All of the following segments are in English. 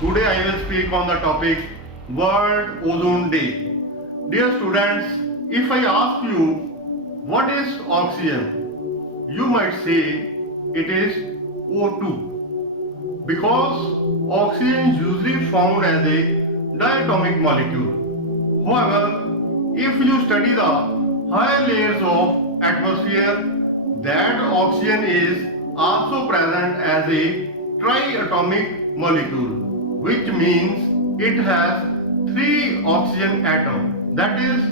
Today I will speak on the topic World Ozone Day. Dear students, if I ask you what is oxygen, you might say it is O2 because oxygen is usually found as a diatomic molecule. However, if you study the higher layers of atmosphere, that oxygen is also present as a triatomic molecule, which means it has three oxygen atoms, that is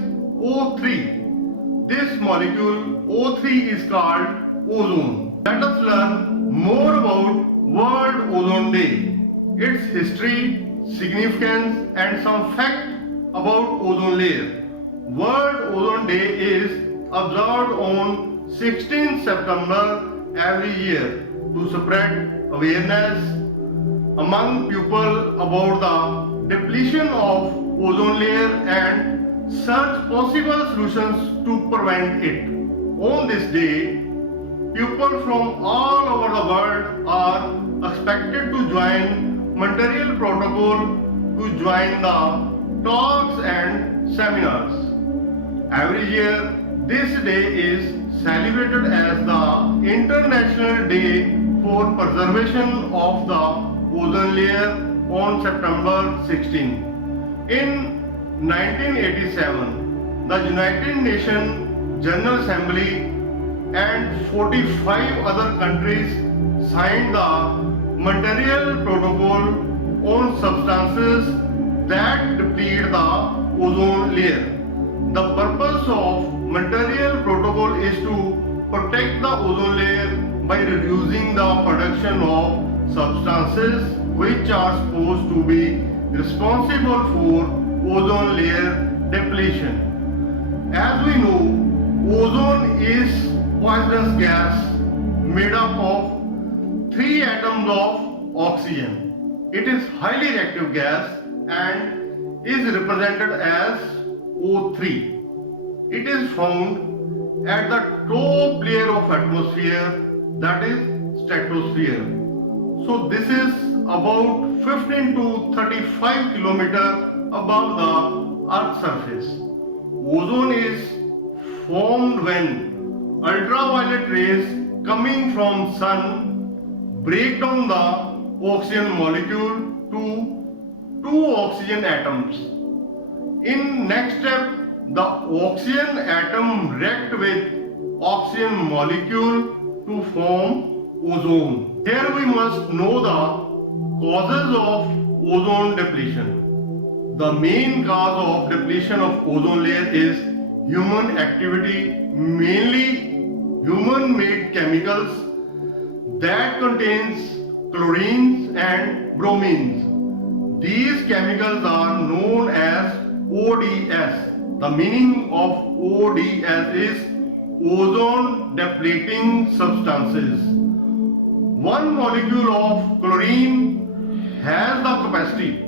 O3. This molecule O3 is called ozone. Let us learn more about World Ozone Day, its history, significance and some fact about ozone layer. World Ozone Day is observed on 16th September every year to spread awareness among people about the depletion of ozone layer and search possible solutions to prevent it. On this day, people from all over the world are expected to join Montreal Protocol to join the talks and seminars. Every year, this day is celebrated as the International Day for Preservation of the Ozone Layer on September 16. In 1987, the United Nations General Assembly and 45 other countries signed the Montreal Protocol on substances that deplete the ozone layer. The purpose of Montreal Protocol is to protect the ozone layer by reducing the production of substances which are supposed to be responsible for ozone layer depletion. As we know, ozone is poisonous gas made up of three atoms of oxygen. It is highly reactive gas and is represented as O3. It is found at the top layer of atmosphere, that is stratosphere. So this is about 15 to 35 kilometers above the Earth's surface. Ozone is formed when ultraviolet rays coming from sun break down the oxygen molecule to two oxygen atoms. In next step, the oxygen atom react with oxygen molecule to form ozone. Here we must know the causes of ozone depletion. The main cause of depletion of ozone layer is human activity, mainly human-made chemicals that contains chlorines and bromines. These chemicals are known as ODS. The meaning of ODS is ozone depleting substances. One molecule of chlorine has the capacity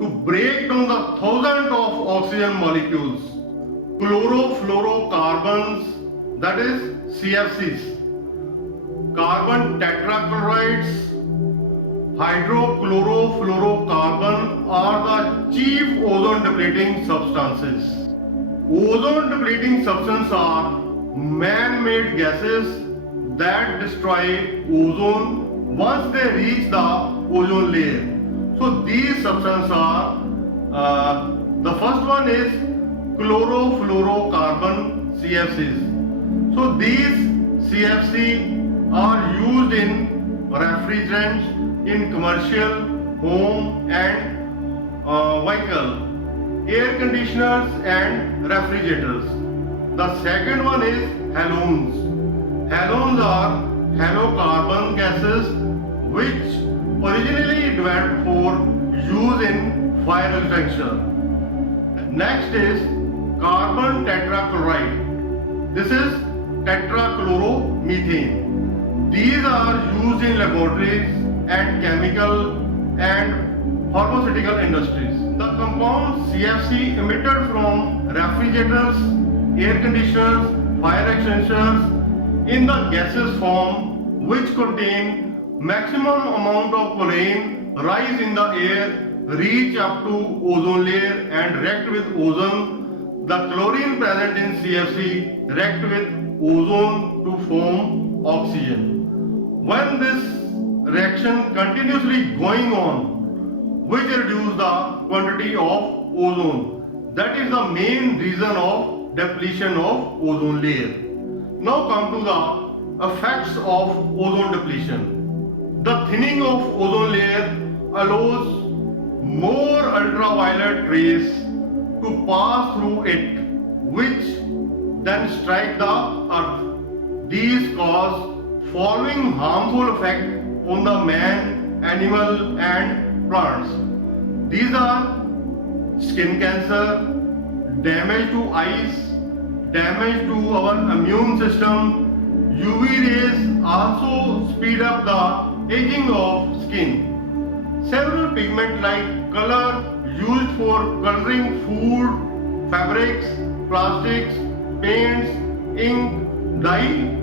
to break down the thousands of oxygen molecules. Chlorofluorocarbons, that is CFCs, carbon tetrachlorides, hydrochlorofluorocarbon are the chief ozone depleting substances. Ozone depleting substances are man-made gases that destroy ozone once they reach the ozone layer. So these substances are, the first one is chlorofluorocarbon CFCs. So these CFC are used in refrigerants in commercial, home and vehicle, air conditioners and refrigerators. The second one is halogens. Halogens are halocarbon gases which originally developed for use in fire extinguisher. Next is carbon tetrachloride. This is tetrachloromethane. These are used in laboratories and chemical and pharmaceutical industries. The compounds CFC emitted from refrigerators, air conditioners, fire extinguishers in the gaseous form which contain maximum amount of chlorine rise in the air, reach up to ozone layer and react with ozone. The chlorine present in CFC react with ozone to form oxygen. When this reaction continuously going on, which reduce the quantity of ozone. That is the main reason of depletion of ozone layer. Now come to the effects of ozone depletion. The thinning of ozone layer allows more ultraviolet rays to pass through it, which then strike the earth. These cause following harmful effect on the man, animal and plants. These are skin cancer, damage to eyes, damage to our immune system. UV rays also speed up the aging of skin. Several pigments like color used for coloring food, fabrics, plastics, paints, ink, dye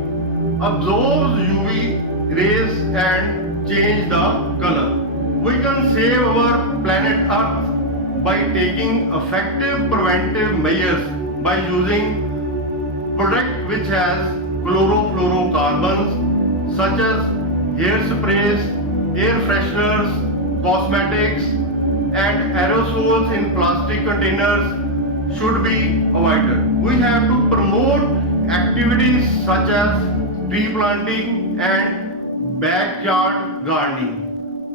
absorbs UV rays and change the color. We can save our planet Earth by taking effective preventive measures by using products which has chlorofluorocarbons such as hair sprays, air fresheners, cosmetics and aerosols in plastic containers should be avoided. We have to promote activities such as tree planting and backyard gardening.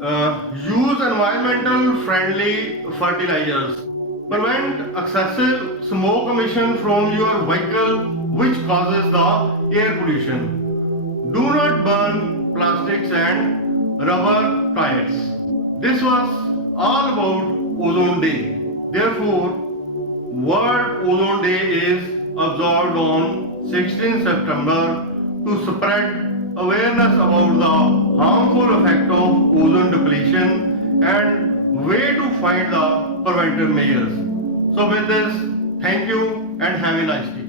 Use environmental friendly fertilizers. Prevent excessive smoke emission from your vehicle which causes the air pollution. Do not burn plastics and rubber tires. This was all about Ozone Day. Therefore, World Ozone Day is observed on 16 September to spread awareness about the harmful effect of ozone depletion and way to find the preventive measures. So with this, thank you and have a nice day.